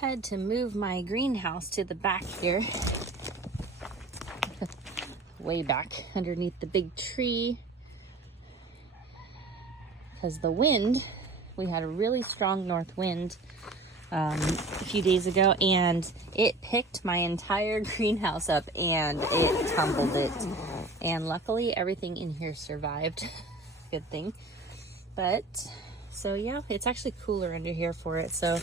had to move my greenhouse to the back here. Way back underneath the big tree. Because the wind, we had a really strong north wind a few days ago, and it picked my entire greenhouse up and it tumbled it. And luckily everything in here survived. Good thing. But so yeah, it's actually cooler under here for it. So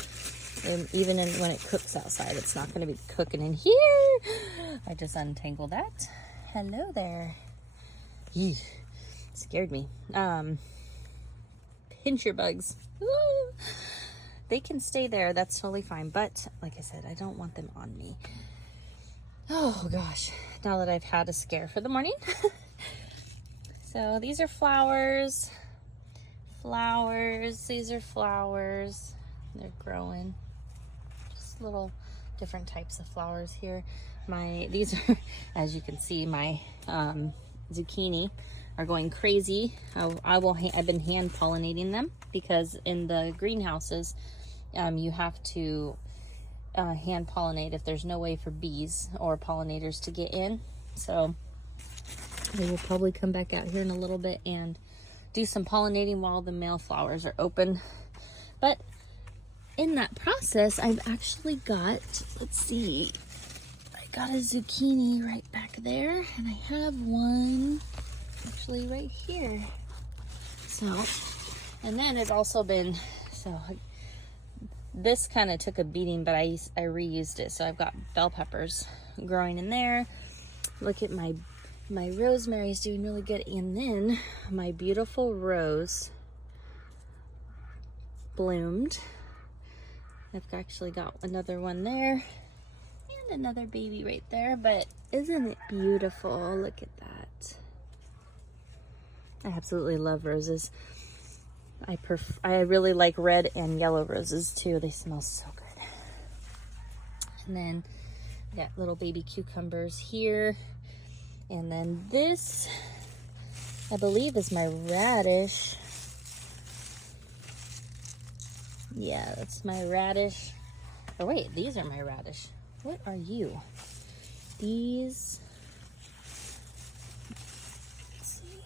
even when it cooks outside, it's not going to be cooking in here. I just untangled that. Hello there. Eesh, scared me. Pincher bugs. Woo! They can stay there. That's totally fine. But like I said, I don't want them on me. Oh gosh. Now that I've had a scare for the morning. So these are flowers. These are flowers. They're growing. Just little different types of flowers here. These are, as you can see, my zucchini are going crazy. I've been hand pollinating them because in the greenhouses, you have to hand pollinate if there's no way for bees or pollinators to get in. So we will probably come back out here in a little bit and do some pollinating while the male flowers are open. But in that process, I've actually got, let's see, I got a zucchini right back there, and I have one actually right here. So, and then it's also been, so this kind of took a beating, but I reused it. So I've got bell peppers growing in there. Look at my rosemary's doing really good. And then my beautiful rose bloomed. I've actually got another one there and another baby right there, but isn't it beautiful? Look at that. I absolutely love roses. I really like red and yellow roses too. They smell so good. And then I got little baby cucumbers here. And then this, I believe, is my radish. Yeah, that's my radish. Oh wait, these are my radish. What are you? These, let's see.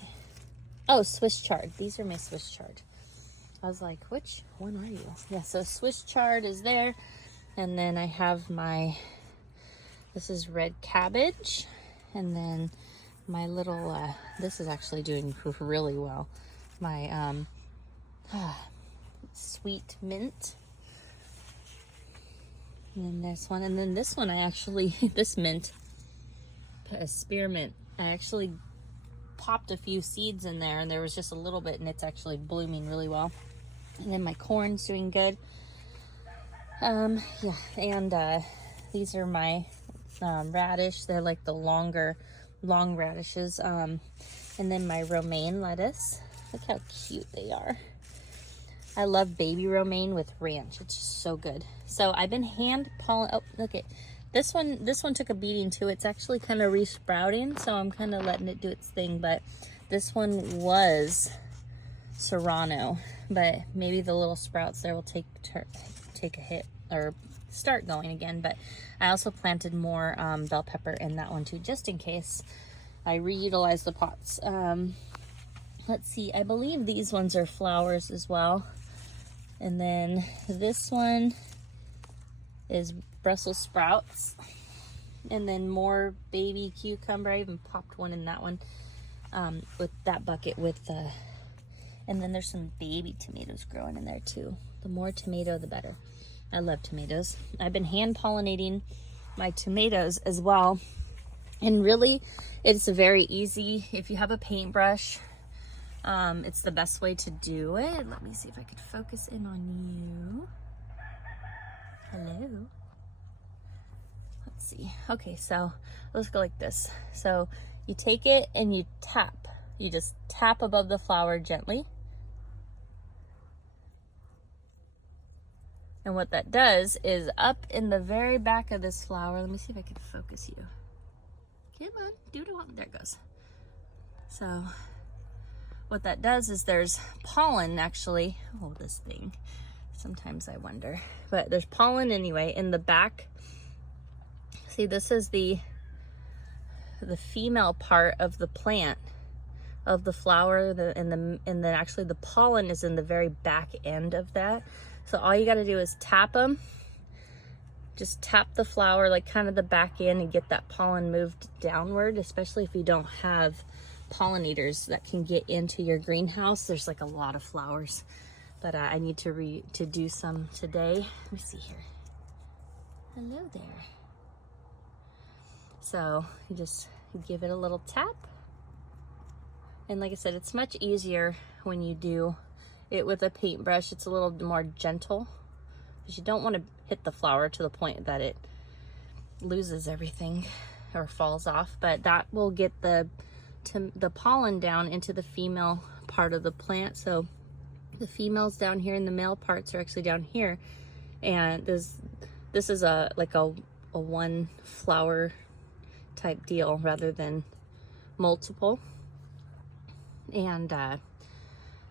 Oh, Swiss chard. These are my Swiss chard. I was like, which one are you? Yeah, so Swiss chard is there. And then I have this is red cabbage. And then my little, this is actually doing really well. My sweet mint. And then this one. And then this one, I actually, this mint, a spearmint, I actually popped a few seeds in there, and there was just a little bit, and it's actually blooming really well. And then my corn's doing good. Yeah, and these are my radish. They're like the long radishes. And then my romaine lettuce. Look how cute they are. I love baby romaine with ranch. It's just so good. So I've been hand pollinating. Oh, look at this one. This one took a beating too. It's actually kind of resprouting, so I'm kind of letting it do its thing. But this one was serrano, but maybe the little sprouts there will take a hit or start going again. But I also planted more bell pepper in that one too, just in case. I reutilize the pots. Let's see, I believe these ones are flowers as well. And then this one is Brussels sprouts. And then more baby cucumber. I even popped one in that one with that bucket with the, and then there's some baby tomatoes growing in there too. The more tomato, the better. I love tomatoes. I've been hand pollinating my tomatoes as well. And really, it's very easy. If you have a paintbrush, it's the best way to do it. Let me see if I could focus in on you. Hello. Let's see. Okay, so let's go like this. So you take it and you tap. You just tap above the flower gently. And what that does is up in the very back of this flower, let me see if I can focus you. Come on, do it on. There it goes. So what that does is there's pollen actually, oh, this thing. Sometimes I wonder, but there's pollen anyway in the back. See, this is the female part of the plant, of the flower, and then actually the pollen is in the very back end of that. So all you got to do is tap them. Just tap the flower like kind of the back end and get that pollen moved downward, especially if you don't have pollinators that can get into your greenhouse. There's like a lot of flowers, but I need to do some today. Let me see here. Hello there. So you just give it a little tap. And like I said, it's much easier when you do it with a paintbrush. It's a little more gentle because you don't want to hit the flower to the point that it loses everything or falls off. But that will get the pollen down into the female part of the plant. So the females down here and the male parts are actually down here. And this is like a one flower type deal rather than multiple. And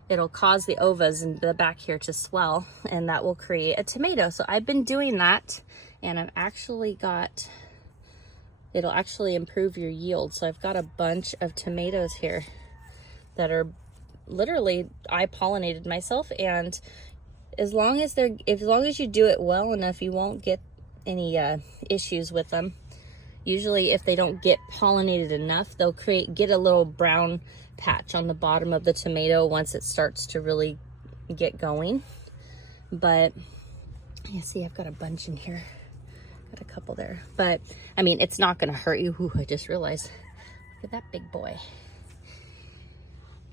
it'll cause the ovas in the back here to swell, and that will create a tomato. So I've been doing that, and I've actually got, it'll actually improve your yield. So I've got a bunch of tomatoes here that are literally, I pollinated myself, and as long as you do it well enough, you won't get any issues with them. Usually if they don't get pollinated enough, they'll get a little brown patch on the bottom of the tomato once it starts to really get going. But you see, I've got a bunch in here. Got a couple there. But I mean, it's not gonna hurt you. Ooh, I just realized. Look at that big boy.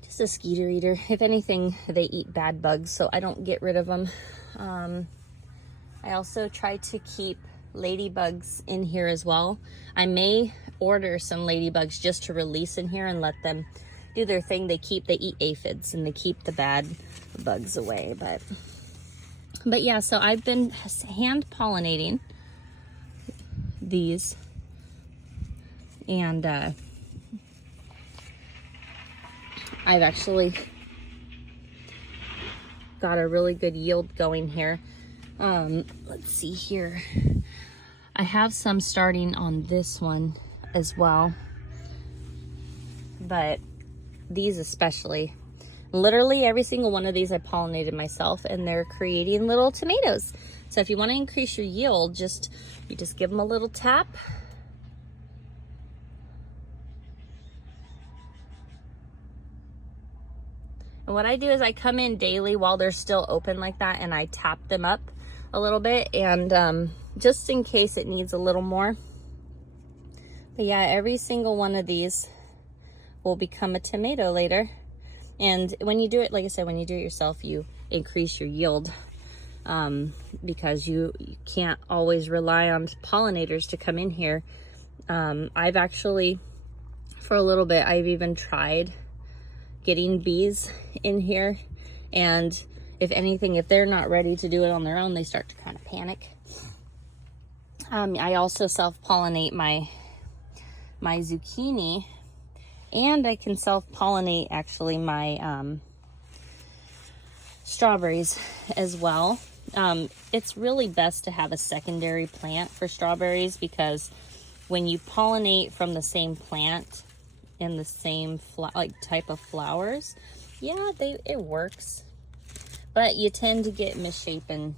Just a skeeter eater. If anything, they eat bad bugs, so I don't get rid of them. I also try to keep ladybugs in here as well. I may order some ladybugs just to release in here and let them do their thing. They eat aphids and they keep the bad bugs away. But yeah, so I've been hand pollinating these, and I've actually got a really good yield going here. Let's see here. I have some starting on this one as well, but these especially, literally every single one of these I pollinated myself, and they're creating little tomatoes. So if you want to increase your yield, you just give them a little tap. And what I do is I come in daily while they're still open like that, and I tap them up a little bit, and just in case it needs a little more. But yeah, every single one of these will become a tomato later. And when you do it, like I said, when you do it yourself, you increase your yield, because you can't always rely on pollinators to come in here. I've actually, for a little bit, I've even tried getting bees in here, and if anything, if they're not ready to do it on their own, they start to kind of panic. I also self-pollinate my zucchini, and I can self-pollinate actually my strawberries as well. It's really best to have a secondary plant for strawberries, because when you pollinate from the same plant in the same type of flowers, yeah, it works, but you tend to get misshapen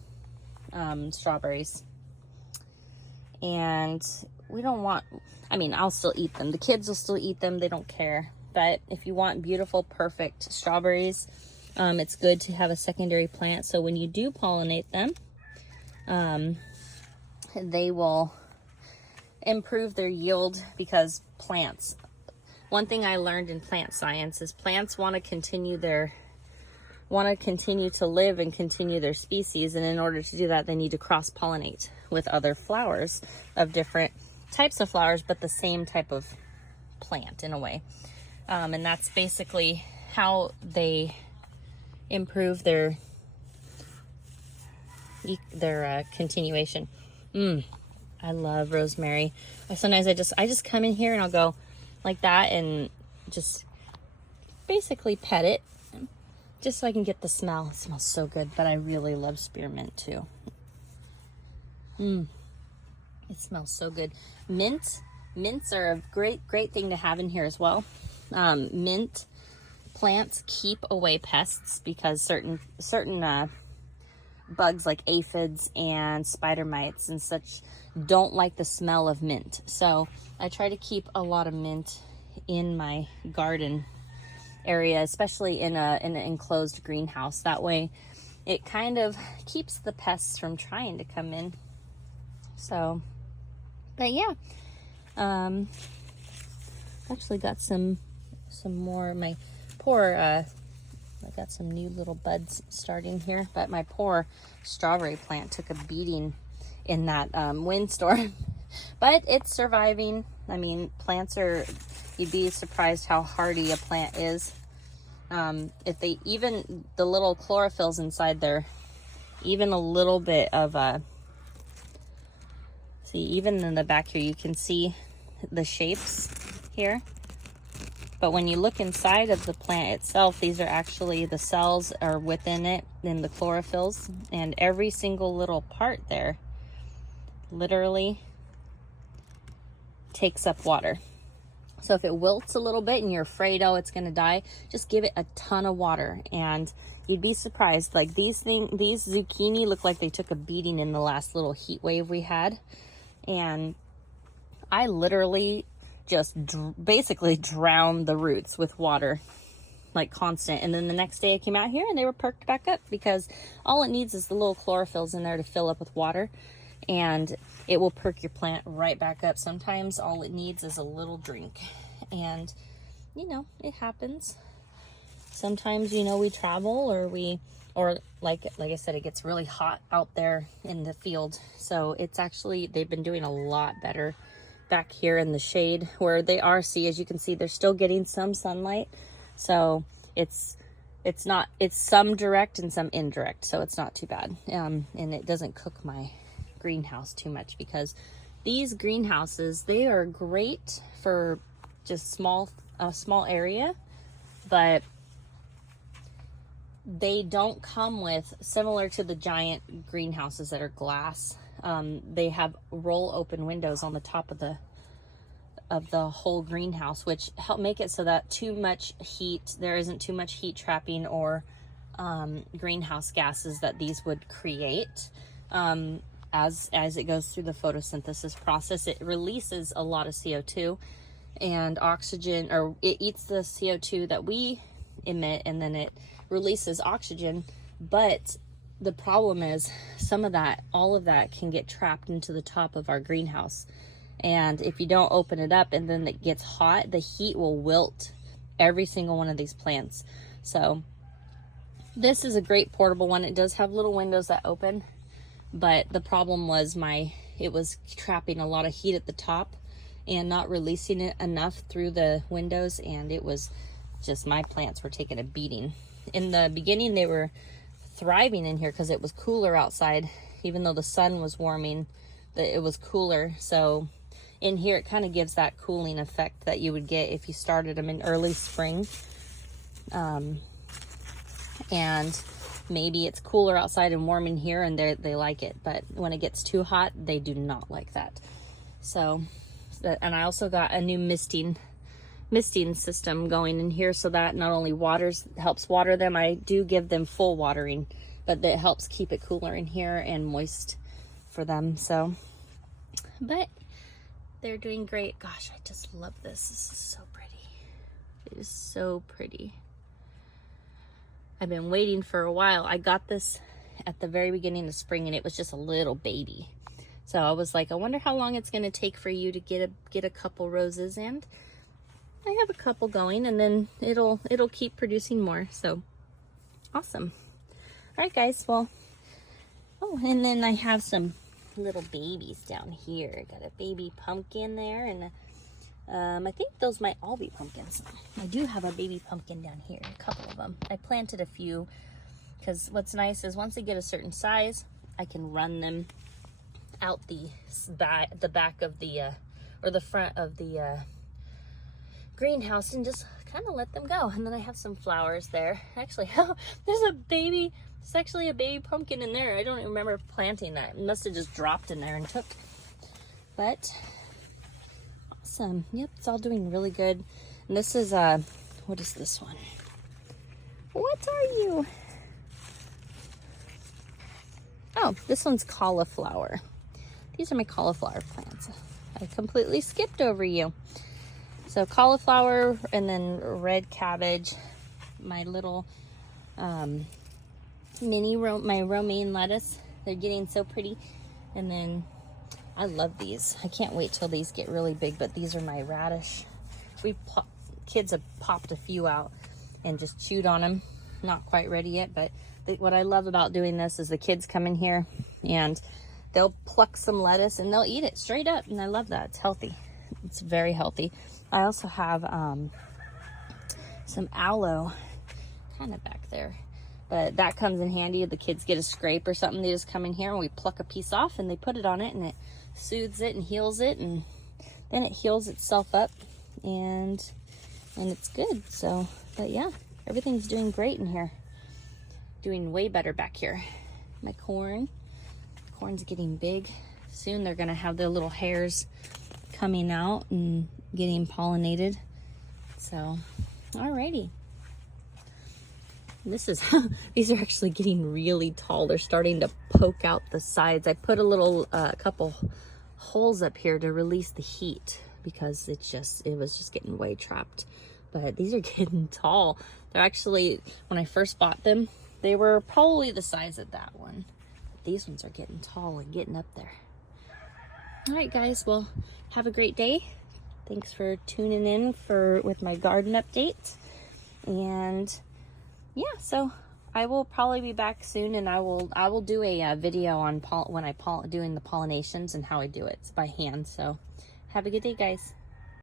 strawberries, and we don't want, I mean, I'll still eat them. The kids will still eat them. They don't care. But if you want beautiful, perfect strawberries, it's good to have a secondary plant. So when you do pollinate them, they will improve their yield, because plants, one thing I learned in plant science is plants want to continue to live and continue their species. And in order to do that, they need to cross-pollinate with other flowers of different types of flowers, but the same type of plant in a way. And that's basically how they improve their continuation. I love rosemary. Sometimes I just come in here and I'll go like that and just basically pet it just so I can get the smell. It smells so good, but I really love spearmint too. It smells so good. Mints are a great thing to have in here as well. Mint plants keep away pests because certain bugs like aphids and spider mites and such don't like the smell of mint. So I try to keep a lot of mint in my garden area, especially in an enclosed greenhouse. That way it kind of keeps the pests from trying to come in. So, but yeah, actually got some more. My poor, I got some new little buds starting here, but my poor strawberry plant took a beating in that windstorm, but it's surviving. I mean, plants are, you'd be surprised how hardy a plant is. If they, even the little chlorophylls inside there, even a little bit of see, even in the back here, you can see the shapes here. But when you look inside of the plant itself, these are actually, the cells are within it in the chlorophylls, and every single little part there literally takes up water. So if it wilts a little bit and you're afraid, oh, it's gonna die, just give it a ton of water and you'd be surprised. Like these zucchini look like they took a beating in the last little heat wave we had. And I literally just basically drowned the roots with water, like constant. And then the next day I came out here and they were perked back up, because all it needs is the little chlorophylls in there to fill up with water, and it will perk your plant right back up. Sometimes all it needs is a little drink, and you know, it happens. Sometimes, you know, we travel or like I said, it gets really hot out there in the field. So it's actually, they've been doing a lot better back here in the shade where they are. See, as you can see, they're still getting some sunlight. So it's some direct and some indirect. So it's not too bad. And it doesn't cook my greenhouse too much, because these greenhouses, they are great for just a small area, but they don't come with, similar to the giant greenhouses that are glass, they have roll open windows on the top of the whole greenhouse, which help make it so that there isn't too much heat trapping or greenhouse gases that these would create. As it goes through the photosynthesis process, it releases a lot of CO2 and oxygen, or it eats the CO2 that we emit, and then it releases oxygen. But the problem is all of that can get trapped into the top of our greenhouse. And if you don't open it up and then it gets hot, the heat will wilt every single one of these plants. So this is a great portable one. It does have little windows that open, but the problem was it was trapping a lot of heat at the top and not releasing it enough through the windows, and it was just, my plants were taking a beating. In the beginning, they were thriving in here because it was cooler outside. Even though the sun was warming, it was cooler. So in here, it kind of gives that cooling effect that you would get if you started them in early spring. And maybe it's cooler outside and warm in here, and they like it. But when it gets too hot, they do not like that. So, and I also got a new misting system going in here, so that not only helps water them, I do give them full watering, but that helps keep it cooler in here and moist for them. So, but they're doing great. Gosh, I just love this. This is so pretty. It is so pretty. I've been waiting for a while. I got this at the very beginning of spring, and it was just a little baby. So I was like, I wonder how long it's going to take for you to get a couple roses, and I have a couple going, and then it'll keep producing more. So awesome. All right, guys. Well, oh, and then I have some little babies down here. I got a baby pumpkin there, and I think those might all be pumpkins. I do have a baby pumpkin down here, a couple of them. I planted a few, because what's nice is once they get a certain size, I can run them out the back of the or the front of the greenhouse and just kind of let them go. And then I have some flowers there. Actually, there's a baby. It's actually a baby pumpkin in there. I don't even remember planting that. It must have just dropped in there and took. But awesome. Yep, it's all doing really good. And this is what is this one? What are you? Oh, this one's cauliflower. These are my cauliflower plants. I completely skipped over you. So cauliflower, and then red cabbage, my little my romaine lettuce. They're getting so pretty. And then I love these. I can't wait till these get really big, but these are my radish. Kids have popped a few out and just chewed on them. Not quite ready yet, but what I love about doing this is the kids come in here and they'll pluck some lettuce and they'll eat it straight up, and I love that. It's healthy. It's very healthy. I also have some aloe kind of back there, but that comes in handy if the kids get a scrape or something. They just come in here and we pluck a piece off and they put it on it, and it soothes it and heals it, and then it heals itself up, and it's good. So, but yeah, everything's doing great in here. Doing way better back here. My corn's getting big. Soon they're gonna have their little hairs coming out and getting pollinated. So, alrighty. These are actually getting really tall. They're starting to poke out the sides. I put a couple holes up here to release the heat because it was just getting way trapped. But these are getting tall. They're actually, when I first bought them, they were probably the size of that one. But these ones are getting tall and getting up there. All right, guys. Well, have a great day. Thanks for tuning in with my garden update. And yeah, so I will probably be back soon, and I will do a video on doing the pollinations and how I do it. It's by hand. So have a good day, guys.